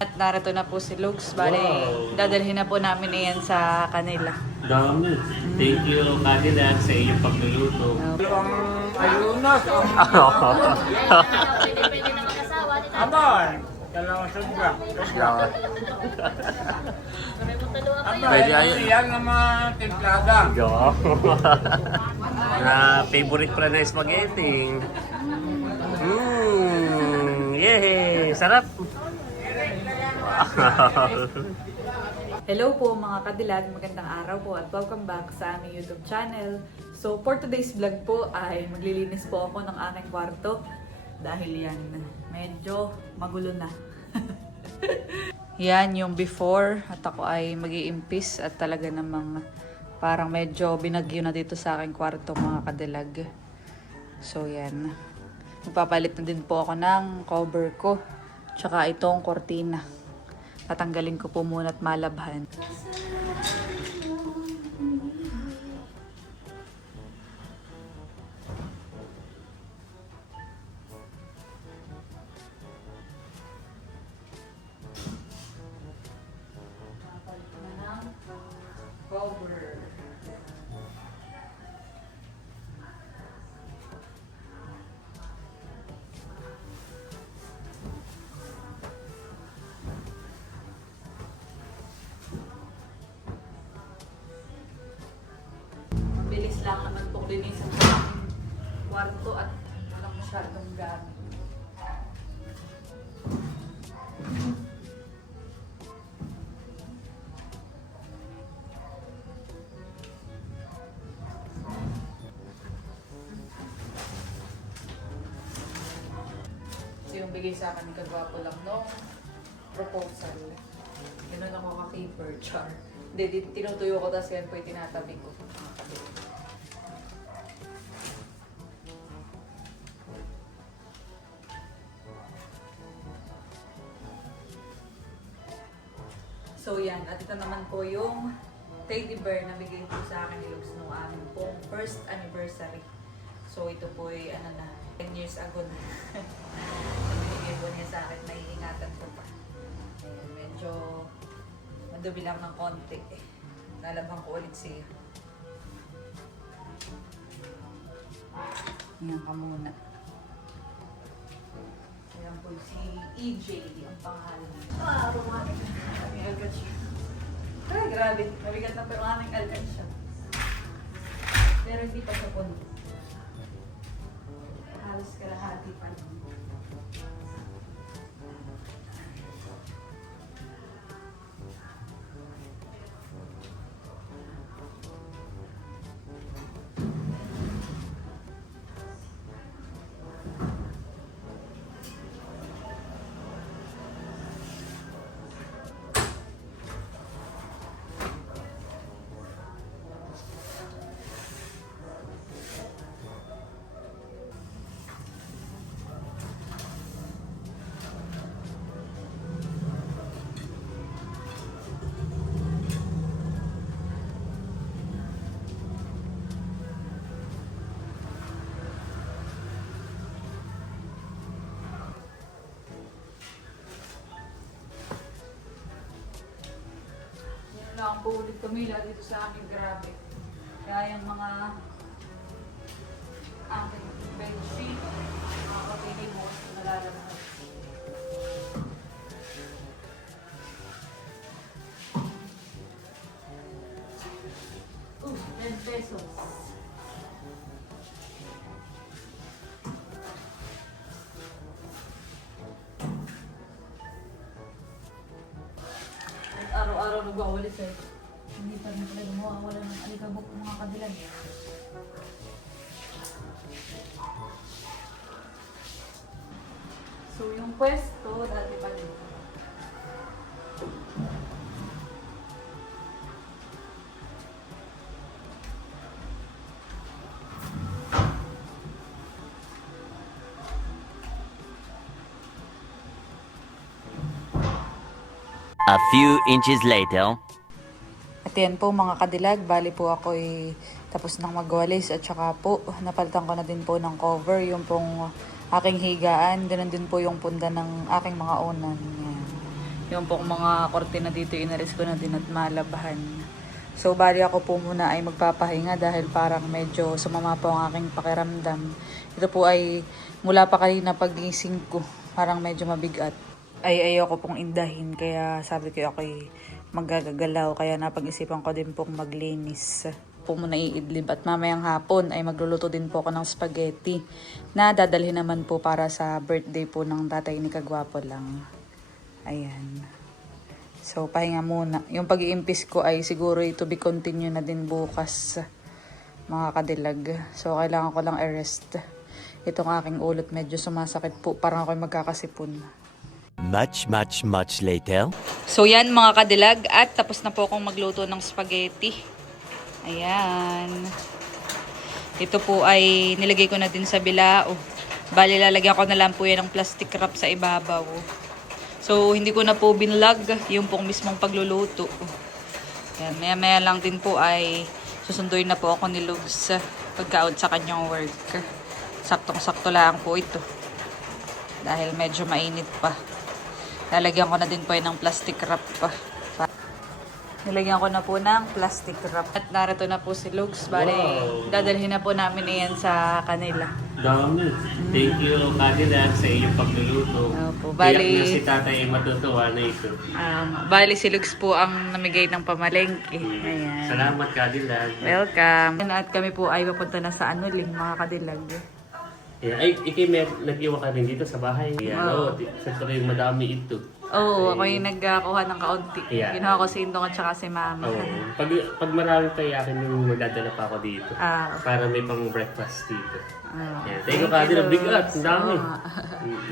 At narito na po si Lugs. Bale, dadalhin na po namin iyan sa kanila. Dami. Thank you, Cadillac, sa iyong pagluluto. Ayunas ang Pwede na mag-asawa. aman. Dalawang sundra. Pwede Yan ang mga templada. Go. Na favorite pa na spaghetti. Yehey! Sarap! Hello po mga kadilag, magandang araw po at welcome back sa aming YouTube channel. So for today's vlog po ay maglilinis po ako ng aking kwarto dahil yan medyo magulo na. Yan yung before at ako ay mag-iimpis at talaga namang parang medyo binagyo na dito sa aking kwarto mga kadilag. So yan, magpapalit na din po ako ng cover ko tsaka itong kortina. Tatanggalin ko po muna at malabhan. Papalit na ng cover. Mabilis lang naman itong linisan ko ng kwarto at walang masyadong gamit. So yung bigay sa akin ni Kagwapo lang nung proposal. Ganun ako ka-keeper, char. Hindi, tinutuyo ko tapos yan po yung tinatabi ko. So yan, at ito naman po yung teddy bear na bigay po sa akin ni Lux nung aming pong first anniversary. So ito po ay 10 years ago na. Binigay po niya sa akin, naiingatan ko pa. Ayan, medyo madumi lang ng konti. Nalabhan ko ulit siya. Ayan ka muna. Ayan po si EJ, ang pangalan. Romantic. May algat siya. Ay, grabe. Mabigat na pero aming algat siya. Pero hindi pa siya puno. Halos kalahati pa lang. Wala akong paulit kumila dito sa akin, grabe. Kaya yung mga aking bedsheet, mga kapili mo, nalalaman. Ooh, 10 pesos. Araw-araw nag-awalis eh. Hindi pa rin talaga mawawala ng alikabok mga kadilag. So yung pwesto, dati pa rin. A few inches later. At yan po mga kadilag, bali po ako'y tapos nang magwalis at saka po napalitan ko na din po ng cover yung pong aking higaan, ganun din po yung punda ng aking mga unan. Yan. Yung pong mga kortina dito, inalis ko na din at malabahan. So, bali ako po muna ay magpapahinga dahil parang medyo sumama po ang aking pakiramdam. Ito po ay mula pa kanina pagising ko, parang medyo mabigat. Ay ayoko pong indahin, kaya sabi ko ako'y magagalaw. Kaya napag-isipan ko din pong maglinis. Po muna iidlib at mamayang hapon ay magluluto din po ako ng spaghetti na dadalhin naman po para sa birthday po ng tatay ni Kagwapo lang. Ayan. So, pahinga muna. Yung pag-iimpis ko ay siguro to be continue na din bukas, mga kadilag. So, kailangan ko lang i-rest. Itong aking ulot medyo sumasakit po. Parang ako'y magkakasipon. Much later. So, yan mga kadilag. At tapos na po akong magluto ng spaghetti. Ayan. Ito po ay nilagay ko na din sa bilao. Bali, lalagyan ko na lang po yan ng plastic wrap sa ibabaw. So, hindi ko na po binlog yung pong mismong pagluluto. Yan, maya-maya lang din po ay susunduin na po ako ni Lugs pagka-out sa kanyang work. Saktong-sakto lang po ito. Dahil medyo mainit pa. Lalagyan ko na din po yan ng plastic wrap pa. Nilagyan ko na po ng plastic wrap. At narito na po si Lugs. Bali, dadalhin na po namin iyan sa kanila. Dami. Thank you, Cadillac, sa iyong pagluluto. Opo, Tiyak bali- na si tatay ay matutuwa na ito. Bali si Lugs po ang namigay ng pamalengke. Ayan. Salamat, Cadillac. Welcome. At kami po ay papunta na sa Anuling, mga kadilag. Yeah. Ay, may nag-iwa ka rin dito sa bahay. Yeah, Oo. Siyempre, madami ito. Oo, ako yung nagkuha ng kaunti. Yeah. Ginawa ko si Indong at saka si Mama. Oo. Pag marami tayo, akin yung magdadala pa ako dito. Para may pang breakfast dito. Yeah. Thank you, Cadillac. Bigat. Ang dami.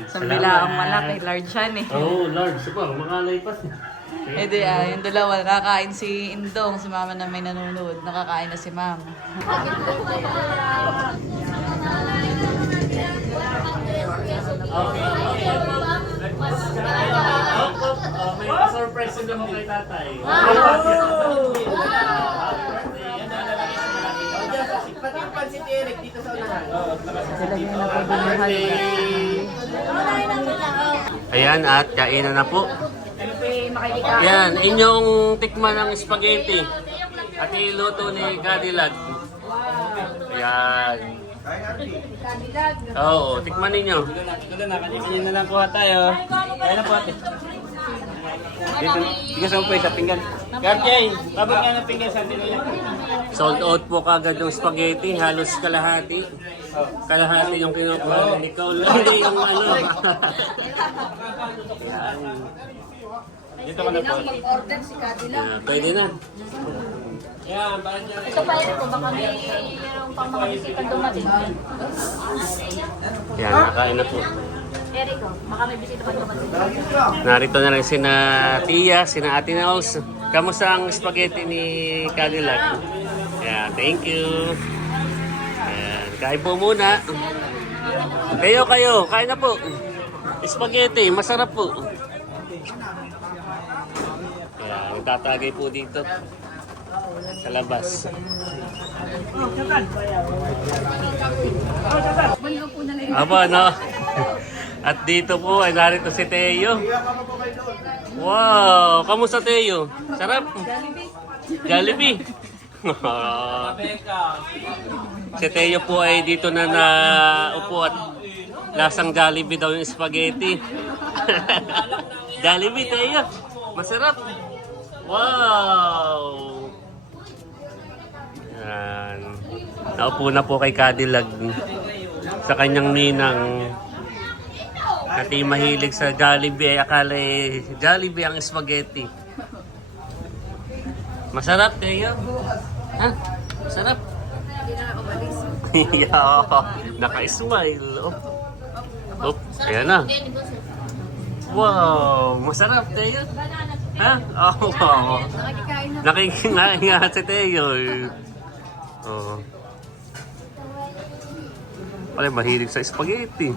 Sa bilaang malaki, large yan eh. Oo, large. Super, makalay pa. Eh di yung dalawa, nakakain si Indong, si Mama na may nanonood. Nakakain na si Mama. May surprise naman kay tatay. Ayan, at kainan na po. Yan, inyong tikman ng spaghetti. At iluto ni Cadillac. Ayan. Oo, tikman ninyo. Kanya na lang po tayo. Kaya na po ate. Dito, tigas mo po sa pinggan. Garjay, babag nga ng pinggan sa nila. Sold out po kagad yung spaghetti, halos kalahati. Kalahati yung kinukuha ni Nicole. Hindi yung ano. Dito ka na po. Order si Cadillac. Pwede na. Yan, bakit niya? Ito pa yun po, baka may yung pang mga bisikan dumating. Yan, nakain na po. Eric, baka may bisita pa dumating. Narito na lang sina Tia, sina Ate Naus. Kamusta ang spaghetti ni Cadillac? Yan, thank you. Yan, kain po muna. Kayo, kain na po. Spaghetti, masarap po. Yan, tatagay po dito. Sa labas. Aba, no. At dito po ay narito si Teo. Wow! Kamusta Teo? Sarap? Jollibee. Si Teo po ay dito na naupo at lasang Jollibee daw yung spaghetti. Jollibee Teo. Masarap. Wow! Yan. Naupo na po kay Cadillac sa kanyang ninang. At mahilig sa Jollibee, ay akala Jollibee ang spaghetti. Masarap kayo? Ha? Masarap? Naka-smile. Oh, ayan na. Wow, masarap Teo. Ha? Oh, wow. Nakikinain nga si Teo. Oh. Pala mahilig sa spaghetti.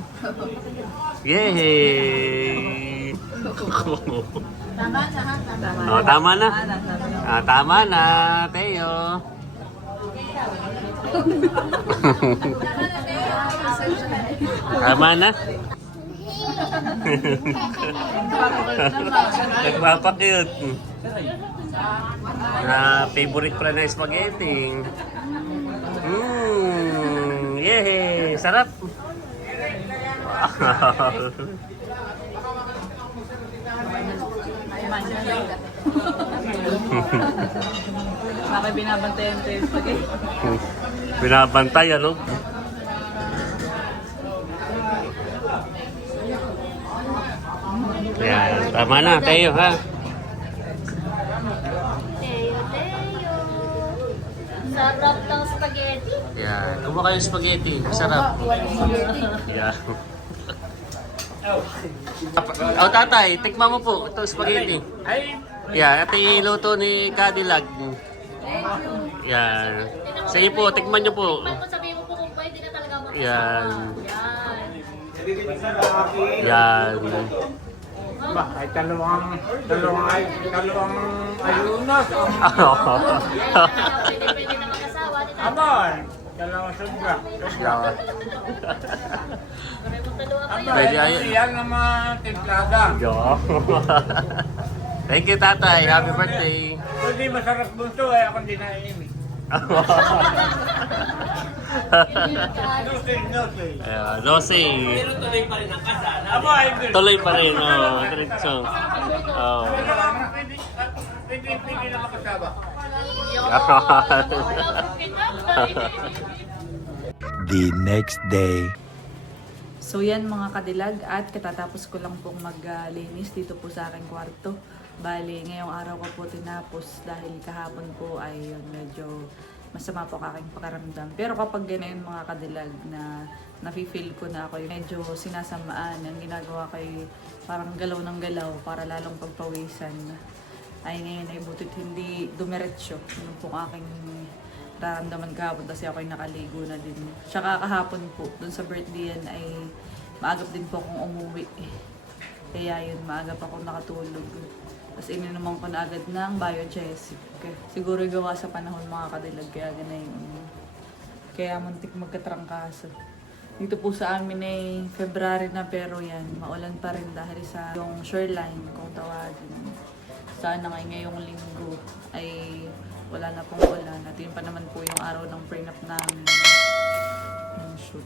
Yay! Tama na ha, tama. Oh, tama na. Tama na, Teo. Tama na. Nagpapakute. Na favorite pala na spaghetti. Yehey! Sarap! Bakit binabantayan ko yung spaghetti? Binabantay, ano? Yan, tama na, Teo, ha? Teo, Teo. Sarap ng spaghetti. Yan, kumakain yung spaghetti. Sarap. Yan. Oh, tatay, tikman mo po itong spaghetti. Yan, ito yung luto ni Cadillac. Yan. Sige po, tikman nyo po. Tikman mo, sabihin mo po kung pwede na talaga mo. Yan. Yan. Yan. Ba, ay dalawang ayunas. Pwede na mag-asawa. Aman, dalawang sobra. Yan. Parehong dalawa kayo. Pwede ay... Yan naman timplada. Yo. Thank you, tatay. Happy birthday. Hindi masarap bunso eh, ako hindi naiimik. Ayan, Nosey. Aba, ay good. Tuloy pa rin. Oh, diretso. Oh. Pwede na makasaba. The next day. So yan mga kadilag at katatapos ko lang pong maglinis dito po sa aking kwarto. Bali, ngayong araw ko po tinapos dahil kahapon po ay yun, medyo masama po aking pakaramdam. Pero kapag ganyan mga kadilag na nafe-feel ko na ako medyo sinasamaan, ang ginagawa ko ay parang galaw ng galaw para lalong pagpawisan. Ay ngayon ay butit hindi dumiretso. Yun pong aking nararamdaman kahapon kasi ako ay nakaligo na din. Tsaka kahapon po, dun sa birthday yan ay maagap din po akong umuwi. Kaya yun, maagap ako nakatulog. Tapos ininuman ko na agad ng Biogesic. Siguro gawa sa panahon mga kadilag, kaya ganayin. Kaya muntik magkatrangkaso. Dito po sa amin ay February na pero yan, maulan pa rin dahil sa yung shoreline kung tawagin. Sana ngayong linggo ay wala na pong ulan. At yun pa naman po yung araw ng prenup namin. Shoot.